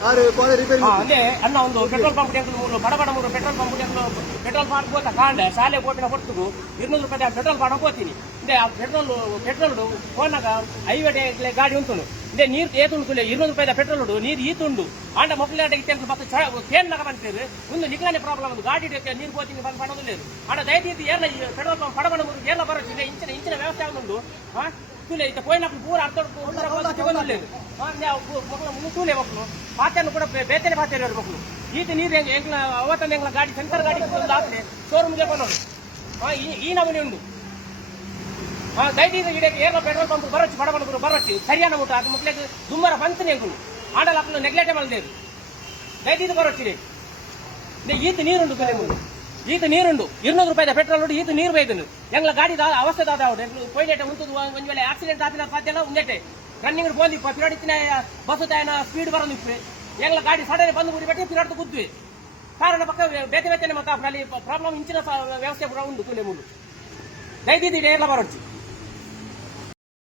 ಅಂದ್ರೆ ಅನ್ನ ಒಂದು ಪೆಟ್ರೋಲ್ ಪಂಪ್ ಬಡ ಬಡ ಮೂರು ಪೆಟ್ರೋಲ್ ಪಂಪ್ ಪೆಟ್ರೋಲ್ ಪಾರ್ಕ್ ಹೋಗ್ತಾ ಕಾಂಡೆ ಶಾಲೆ ಹೋಗಿನ ಹೊರತು 200 ರೂಪಾಯಿ ಪೆಟ್ರೋಲ್ ಪಾಡ ಹೋಗ್ತೀನಿ ಇಂದೆ ಪೆಟ್ರೋಲ್ ಫೋನಾಗ ಹೈವೇ ಗಾಡಿ ಉಂಟು ಇಂದೆ ನೀರು ಏತುಂಟು 200 ರೂಪಾಯಿ ಪೆಟ್ರೋಲ್ ನೀರು ಈತುಂಡು ಆಂಡ ಮಕ್ಕಳಿಗೆ ಮತ್ತೆ ಕೇನ್ನಾಗ ಬಂತೇರು ಒಂದು ನಿಗ್ಲಾನೆ ಪ್ರಾಬ್ಲಮ್ ಒಂದು ಗಾಡಿ ನೀರು ಹೋಗ್ತೀನಿ ಬಂದು ಮಾಡೋದಿಲ್ಲ ಆಂಡ ದಯತೀರ್ತಿ ಏನ ಪೆಟ್ರೋಲ್ ಪಂಪ್ ಪಡಬಡ ಮೂರು ಎಲ್ಲ ಬರೋದಿಲ್ಲ ಇಂಚಿನ ವ್ಯವಸ್ಥೆ ಆಗುಂಡು పోయిన పూర అర్థం చూలే మొక్కలు పాత్రను కూడా బేతనే పాతారు మొక్కలు ఈత నీరు అవతల ఎంగ గాడి సెంటర్ గాడి దాపలే షోరూమ్ కొన్నాడు ఈ నమూనే ఉండు దయచేసి ఈడకి ఏర్లో పెట్రోల్ పంపు బరొచ్చు పడవనుకురు బరొచ్చు సరియాన ముట్ట అది ముట్లేక దుమ్మర పంచనే ఆడలు అక్కడ నెగ్లెక్ట్ లేదు దయచేసి బరొచ్చు ఈత నీరుండు పిల్లలు ಈತ ನೀರುಂಡು 200 ರೂಪಾಯಿ ಪೆಟ್ರೋಲ್ ಈತ ನೀರು ಬೈದನು ಎಂಗ್ಲ ಗಾಡಿ ಅವಸ್ಥೆ ದಾದಾವಡೆ ಪೋಯ್ಲೇಟ ಉಂಟು ಒಂದು ವೇಳೆ ಆಕ್ಸಿಡೆಂಟ್ ಆಪಿನ ಸಾಧ್ಯಲ್ಲ ಉಂದೇಟೆ ರನ್ನಿಂಗ್ ಬೋಂದಿ ಪಿರಾಡ್ ಇತ್ತಿನ ಬಸ್ ತಾಯನ ಸ್ಪೀಡ್ ಬರೋದು ಎಂಗ್ಲ ಗಾಡಿ ಸಡನ್ ಬಂದು ಗುಡಿ ಬಟ್ಟೆ ಪಿರಾಡ್ ಕುದ್ವಿ ಕಾರಣ ಪಕ್ಕ ಬೇತೆ ಬೇತೆನೆ ಮತ್ತೆ ಅಲ್ಲಿ ಪ್ರಾಬ್ಲಮ್ ಇಂಚಿನ ವ್ಯವಸ್ಥೆ ಕೂಡ ಉಂಟು ಕುಲೆ ಮೂರು ದಯವಿಟ್ಟು ಎಲ್ಲ ಬರೋದು